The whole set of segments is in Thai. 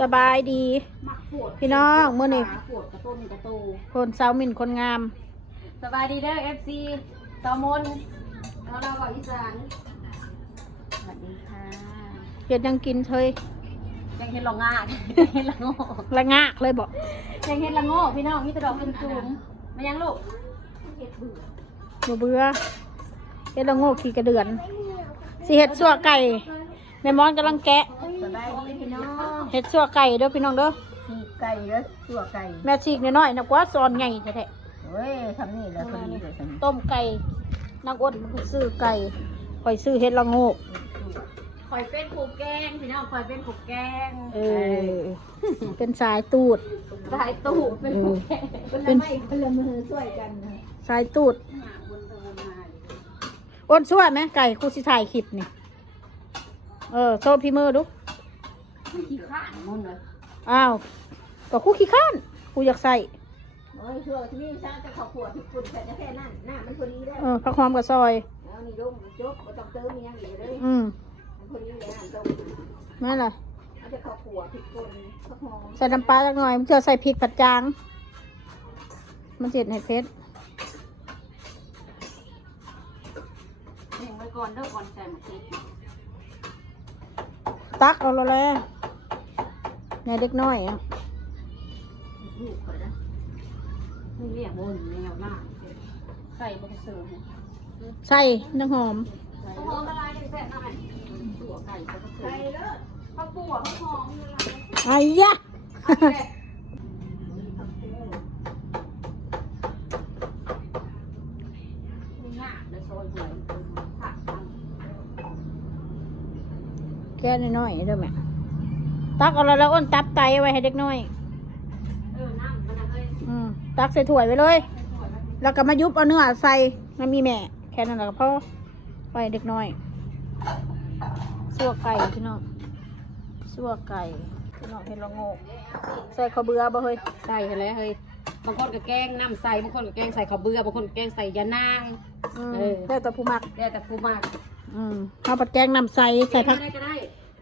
สบายดี มักปวดพี่น้องมื้อนี้ปวดกระต้นกระโตคนสาวหมิ่นคนงาม สบายดีเด้อ FC ตอมนแล้วเราบอกอีสานสวัสดีค่ะเห็ดยังกินเฉยยังเห็นหลงงายังเห็นละโง่ละงากเลยบอกยังเห็นละโง่พี่น้องมีแตะดอกเป็นจุ่มมายังลูกบ่เบื่อเห็ดละโงกขี่กระเดือนสิเห็ดสัวไก่แม่มอนกำลังแกะสบายดีพี่น้อง เห็ดสัวไก่เด้อพี่น้องเด้อมีไก่เด้อตัวไก่แม่ชีกน้อยๆนะกว่าซอนใหญ่แท้เว้ยทำนี่แหละคนนี้เลยฉันๆต้มไก่นางอ้นมันซื้อไก่คอยซื้อเห็ดละโงกคอยเป็นผูกแกงพี่น้องคอยเป็นผูกแกงเออเป็นสายตูด สายตู้เป็นผูกแกงเป็นไม่คนละมือช่วยกันนะสายตูดหาบุญตะวันมาอ้นช่วยไหมไก่คูสิถ่ายคลิปนี่ เออโชว์พี่มือดู ขี้ข้านมุ่นเลยอ้าวก็คู่ขี้ข้านกูอยากใส่โอ้ยช่วยที่นี่ฉันจะขอขวดที่ปุ่นแต่จะแค่นั้นหน้ามันพอดีแล้วเออผักหอมกับซอยแล้วนี่ดุ้มจบไม่ต้องเติมมีอย่างอื่นเลยอืมมันพอดีเลยอะตรงนั่นแหละมันจะขอขวดที่ปุ่นข้าวหอมใส่น้ำปลาจักหน่อยมันจะใส่พริกผัดจาง มันเจ็ดในเพชรเลี้ยงไว้ก่อนเด้อก่อนใส่หมดทีตักเอาและแหละ ในเล็กน้อยอะลูกก่อนนะนี่เรียกบนแนวหน้าใส่บะเสริมใส่น้ำหอมข้าวหอมละลายยังแซ่บหน่อยตัวไก่บะเสริมใส่เด้อข้าวปั่วข้าวหอมละลายไอ้ยะนี่ง่ายแล้วซอยหวยผักตั้งแค่น้อยๆเด้อแม่ ตักเอาและแล้วอ้นตับไตไว้ให้เด็กน้อย เออนั่งมันนะเอ้ยอืมตักใส่ถ้วยไปเลยแล้วก็มายุบเอาเนื้อใส่มันมีแม่ แค่นั้นแหละก็พอไปเด็กน้อยสัวไก่พี่น้องสัวไก่พี่น้องเห็นละโงกใส่ข้าวเบื่อบ่เฮ้ยใส่กันแล้วเฮ้ยบางคนก็แกงน้ำใส่บางคนก็แกงใส่ข้าวเบื่อบางคนก็แกงใส่ยานาง อืมเออ แล้วแต่ผู้มักแล้วแต่ผู้มากอืมข้าวผัดแกงน้ำใสใส่ผัก ได้ก็ได้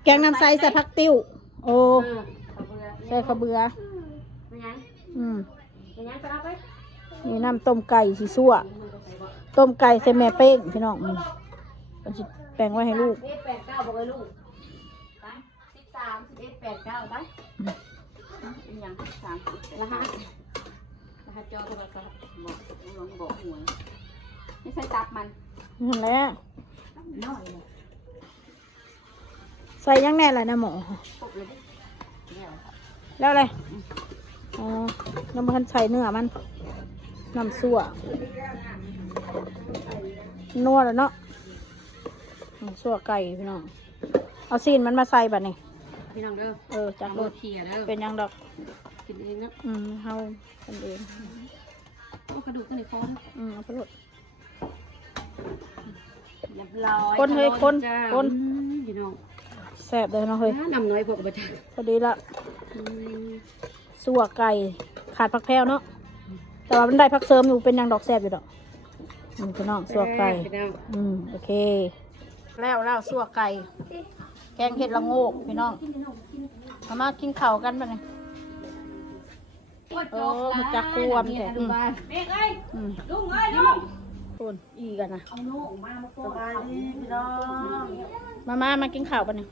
แกงน้ำใสใส่ผักติ้ว โอ้เออข้าวเบื่อใส่ข้าวเบื่อเป็นยังอืมเป็นยังไปเอาไปนี่น้ำต้มไก่สีสั่ว ต้มไก่ใส่แม่เป้งพี่น้องอืมมันสิแปลงไว้ให้ลูกสิบเอ็ดแปดเก้าบอกเลยลูกไปสิบสามสิบเอ็ดแปดเก้าไปเป็นยังสิบสามรหัสรหัสจอโทรศัพท์บอกลองบอกหวยไม่ใช่ตับมันนั่นแหละ น้อยเลย ใส่ยังแน่ล่ะนะหมอปุ๊บเลยดิเนี่ยแล้วอะไรอ๋อน้ำมันใส่เนื้อมันน้ำสั่วนัวแล้วเนาะน้ำสั่วไก่พี่น้องเอาซีนมันมาใส่บัดนี้พี่น้องเด้อเออจากรถเทียเด้อเป็นหยังดอกกินเองนะอืมเฮากันเองโอ้กระดูกกันในคอนะอืมเอาไปรถเรียบร้อยคนเฮ้ยคนจ้าคนอืมพี่น้องแซ่บเลยเนาะเฮ้ยน้ำน้อยพวกกับประจักพอดีละสั่วไก่ขาดผักแพรวเนาะแต่ว่ามันได้ผักเสริมอยู่เป็นหยังดอกแซ่บอยู่ดอกอืมพี่น้องสั่วไก่พี่น้องอืมโอเค แล้วแล้วสั่วไก่ แกงเห็ดละโงกพี่น้องมามากินข้าวกันปะเนี่ยเออมันจะกวมแท้อืมเด็กเอ้ยอืมลุงเอ้ยลุงพูนอีกันนะเอาลูกมามาก่อนสบายดีพี่น้องมามามากินข้าวปะเนี่ย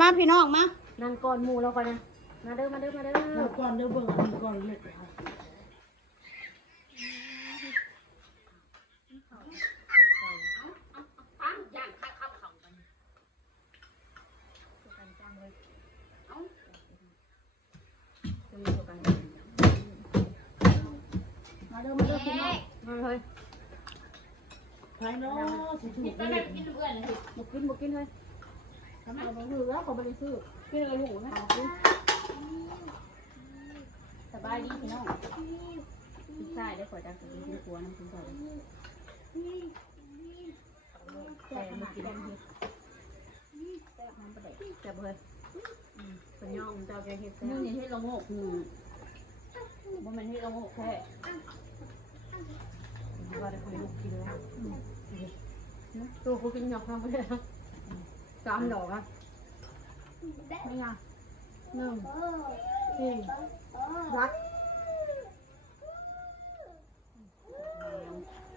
มาพี่น้องมานั่งก่อนหมูแล้วก่อนนะมาเด้อมาเด้อมาเด้อ ก่อนเด้อเบิ่งก่อนเล็กมาเด้อมาเด้อพี่น้องมาเลยไปเนาะสิถูกเลยบุกินบุกินเลย ทำไมเอาไปซื้อแล้วก็ไม่ได้ซื้อกินเลยลูนะสบายดีพี่น้องกินใช่ได้ขอจังกินกินครัวน้ำกินใส่แต่มากินเฮ็ดแต่น้ำประเด็กเบื่อเป็นย่องเจ้าแกเฮ็ดนี่นี่ให้เราโงกอืมบ่แม่นให้เราโงกแค่ว่าได้คุยลูกกินแล้วตัวกูกินหยอกทำไปเลย สามดอกอะไม่ยากหนึ่งสี่รัก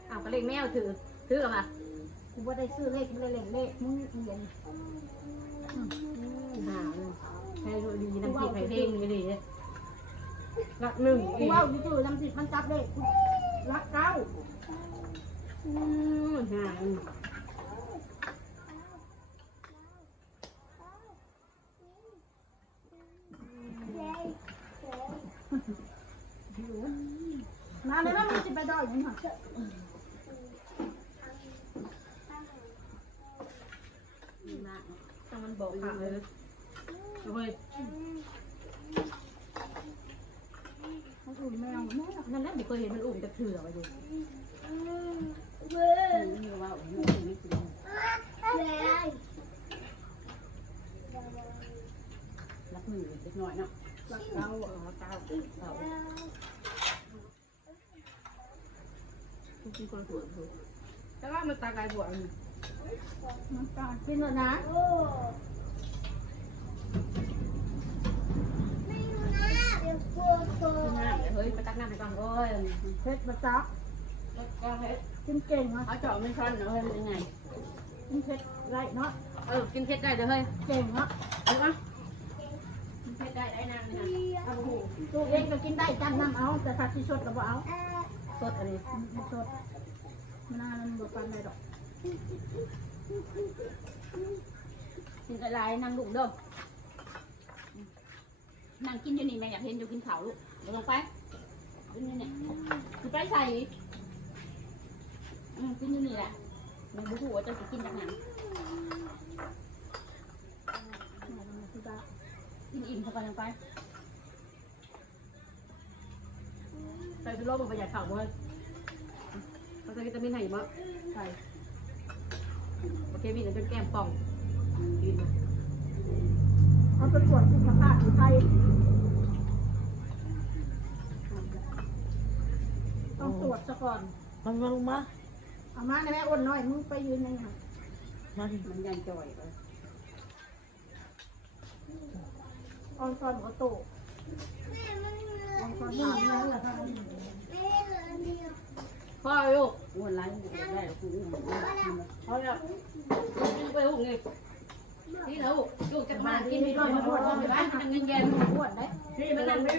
อ้าวก็เลขแมวถือ ถือกันมากูว่าได้ซื้อเลขเลขเลขเลขมึงเรียนหาให้ดูดีน้ำพริกไข่เพลงนี่ดีละหนึ่งกูว่าอยู่จู่ๆลำสิบมันจับเลขกูรักเก้าอืมหามาเลยนะมึง สิไปดอยมึงเหรอมาต้องมันบอกค่ะเลยเฮ้ย มันคนแมวแม่นั่นแหละไม่เคยเห็นมันอุ่มจะเถื่อไปดูนี่ว่ามไม่ถึงรับมือเล็กน้อยนาะรักเก้าเออเก้าเก้าทุกคนสวยถูกแต่ว่ามันตาลายบวกน้ำตาลกินแล้วนะเฮ้ยไปตักน้ำไปก่อนเอ้ยเพชรประจักษ์ก็ให้กินเก่งวะเขาเจาะไม่ช้อนเฮ้ยมันยังไง กินเพชรไรเนาะ เออกินเผ็ดได้เด้อเฮ้ยเก่งเนาะเอาอะกินเผ็ดได้ได้นานเลยนะเอาหูตัวเองก็กินได้จันน้ำเอา แต่ถ้าที่สดก็บ่เอา สดอันนี้มันสดมันน่ามันบ่ปันเลยดอกกินอะไรนั่งดุเด้อนั่งกินอยู่นี่แม่อยากเห็นอยู่กินเขาลูกเดี๋ยวลงไปกินอยู่เนี่ยคือไปใส่อืมกินอยู่นี่แหละมันรู้ว่าจะกินจากไหนที่บ้านกินอิ่มเข้าไปลงไป ใส่เป็นโรคประหยัดเข่าเว้ยเขาใส่วิตามินให้มั้งใส่โอเคมีแต่เป็นแก้มป่องกินเขาไปตรวจสุขภาพอยู่ไทยต้องตรวจซะก่อนมันมาลงมาเอามาในแม่อ้วนน้อยมึงไปยืนในหันมาดิมันยันจ่อยไปออนซอนหัวโตออนซอนหางนั่นแหละค่ะ พ่อลูกวนไล่ได้ได้คุณพ่อแล้วไปลูกไงนี่นะลูกลูกจะมากินไปด้วยมาพูดไปบ้านมันเย็นเย็นอ้วนได้พี่มันนั่งนี่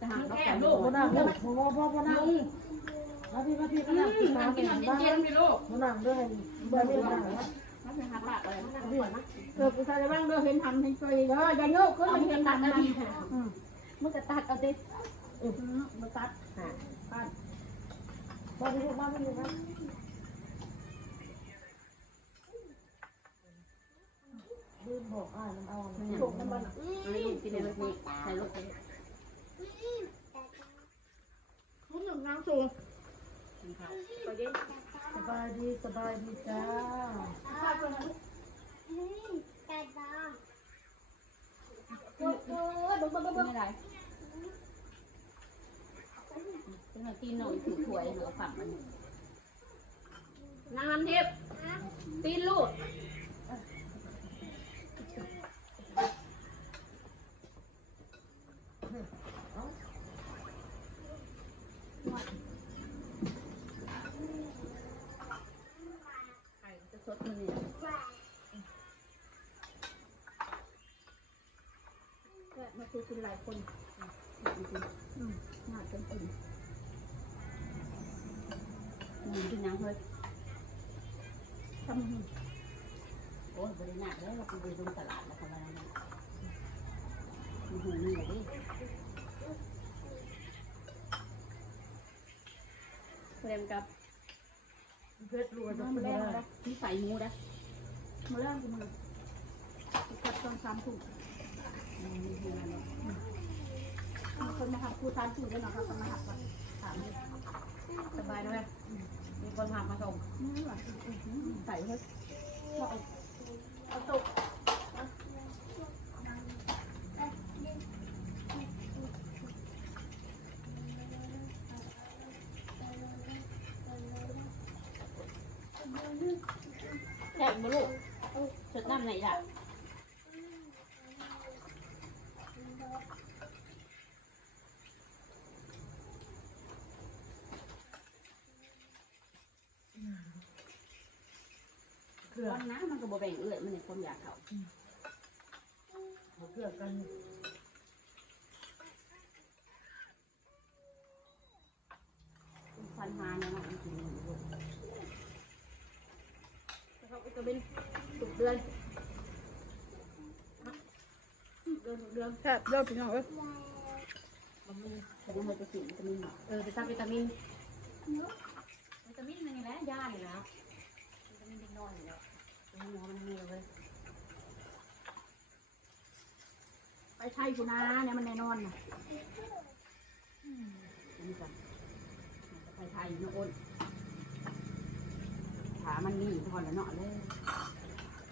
จะหาแก้มลูกพ่อนั่งพ่อพ่อพ่อพ่อนั่งมาพี่มาพี่มานั่งนั่งกินน้ำเย็นๆพี่ลูกมานั่งด้วยเบอร์นี่นั่งนะมันเป็นหักหลักเลยมันนั่งก่อนนเอกูใส่บ้างเด้อเห็นทำให้ช่วยเด้อย่าโยกขึ้นเอามาเงิเห็นนตัดนะนะพี่มมันจะตัดเอาดิมมาตัดตัด มาพี่มาพี่มาลืมบอกอ่าเอาถูกน้ำมันให้ลูกกินในรถนี้ให้ลูกกินเขาหนึ่งน้ำสูงข้าวก็เย็นสบายดีสบายดีจ้าข้าวตัวนั้นโอ้โหบึ้งบึ้งบึ้ง ให้ตีนหน่อยถือถ้วยหรือฝั่งมันนางน้ำทิพย์ตีนลูกไข่จะสดมันนี่มาคือกินหลายคนอืมน่าจะกิน มันกินยังเฮ้ยทำโอ้ยบริณาเลยเราไปดูตลาดแล้วเขามาแล้วมีหัวนี่เลยดิเรียมกับเพชรรวยจะน้ำไม่แรได้งนะที่ใส่หมูนะมาแรงกูมาจัดตอนสามถุงคนมาหักครูทานถุงได้หน่อยครับมาหักก่อนถามเลย สบายนะแม่มีคนพามาส่งอืมว่ะใส่เฮ้ยเอาตุกแค่มาลูกชุดน้ำไหนล่ะ เกลือวันนะมันก็บ่แบ่งเอื้อยมันในความอยากเขาเขาเกลือกันฟันหาเนี่ยมันกินอยู่ด้วยเขาก็เป็นตุกเดือนเดือนเดือนแค่เดือนพี่น้องเอ้ยมันมีแต่ยังไม่ไปกินวิตามินเออไปซักวิตามินวิตามินนี่แหละยานี่แล้ววิตามินเด็กน้อยนี่แหละตัวหมอมันมีเลยไปไทยกูนะเนี่ยมันแน่นอนนะอันนี้ก่อนไปไทยอยู่นะอ้นขามันมีทุกคนแล้วเนาะเลย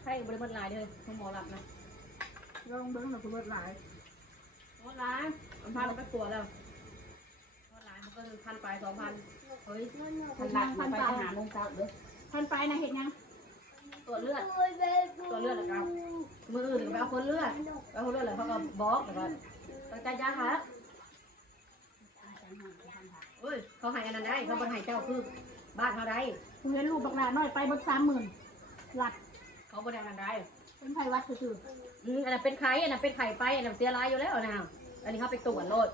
ใช่บริบทลายเลยคุณหมอรับนะลองเบิ้งหน่อยคุณเบิดหลายหมอร้ายมันพาเราไปตรวจแล้วหมอร้ายมันก็คือพันปลายสองพันเฮ้ยพันหลักมันไปหาโมงเช้าเลยพันไปนะเห็นยัง ตรวจเลือดตรวจเลือดนะครับมือหรือไปเอาคนเลือดไปเอาคนเลือดเลยเขาก็บล็อกแล้วก็ตั้งใจยาครับเอ้ยเขาให้อันนั้นได้เขาบนให้เจ้าคือบ้านเขาได้คุณเห็นลูกบักหลาน้อยไปเบดสามหมื่นหลักเขาบนให้อันนั้นได้เป็นไทยวัดคือ อืมอันนั้นเป็นไข่อันนั้นเป็นไข่ไปอันนั้นเสียร้ายอยู่แล้วนะอันนี้เขาไปตรวจโลด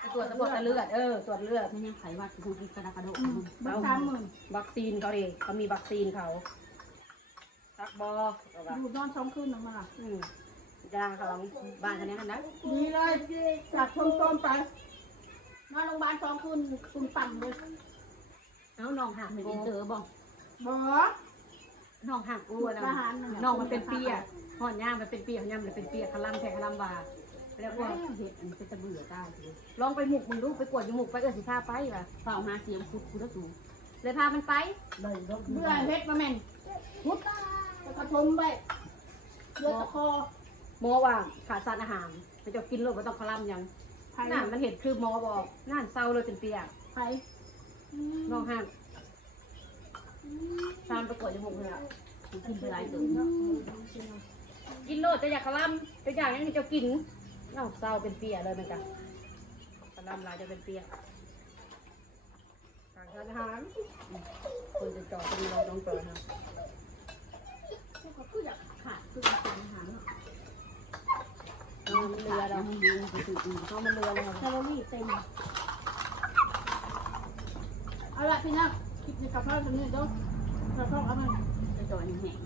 ไปตรวจสะโพกเลือดเออตรวจเลือด ไม่ใช่ไข่วัดคือกินกระดกกระโดดอืมเบดสามหมื่นวัคซีนเขาเองเขามีวัคซีนเขา ซักบอเอาวะอยู่นอนสองคืนหนึ่งมาล่ะอืมยาเขาบ้านเขาเนี้ยนะดีเลยจากชมต้มไปนอนโรงพยาบาลสองคืนคุณปั่นเลยเอาน้องหักเป็นอินเตอร์บอกบอน้องหักกูนะทหารน่ะน้องมันเป็นเปียห่อนย่างมันเป็นเปียห่อนย่างมันเป็นเปียคลัมแทคลัมบาแล้วก็เห็ดอันเป็นตะเบื่อตายเลยลองไปหมุกมึงดูไปกวดจมูกไปเออสิพาไปว่ะเฝ้าหาเสียงคุดคุดแล้วสูเลยพามันไปเลยรบเบื่อเฮ็ดมาแม่นพุด แล้วก็ทมไปเลือดตะคอหมอว่าขาดสารอาหารไปจะกินโลดไม่ต้องคลัมยังไผ่น่ามันเห็ดคือหมอบอกน่านเศร้าเลยเป็นเปียไผ่น้องหักตามไปกวดจมูกเลยอะกินไปหลายตัวกินโลดจะอยากคลัมจะอยากยังจะกินน้องเศร้าเป็นเปียเลยมันจ้ะคลัมลายจะเป็นเปียทางอาหารคนจะจอดเป็นเราต้องเปิดนะ มันเรือเราเขามันเรือเราแคลอรี่เต็มเอาละพี่น้องคลิปนี้กับพ่อคนนี้เด้อเราต้องเอามันจะจอดแห้ง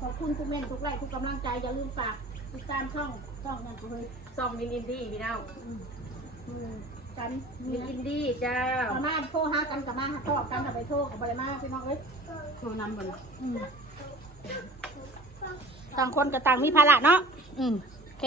ขอบคุณทุกเมนทุกไลค์ทุกกำลังใจอย่าลืมฝากติดตามช่องช่องนั่นก็เลยซองมินอินดี้พี่น้าอืมอืมกันมิมีนอินดี้จ้าประมาณโทรหากันกับมาหาทอดกันกับไปโทรกับบริมาพี่น้องเอ้ยโทรนำมันอืม ต่างคนกับต่างมีภาระเนาะ อืมโอเค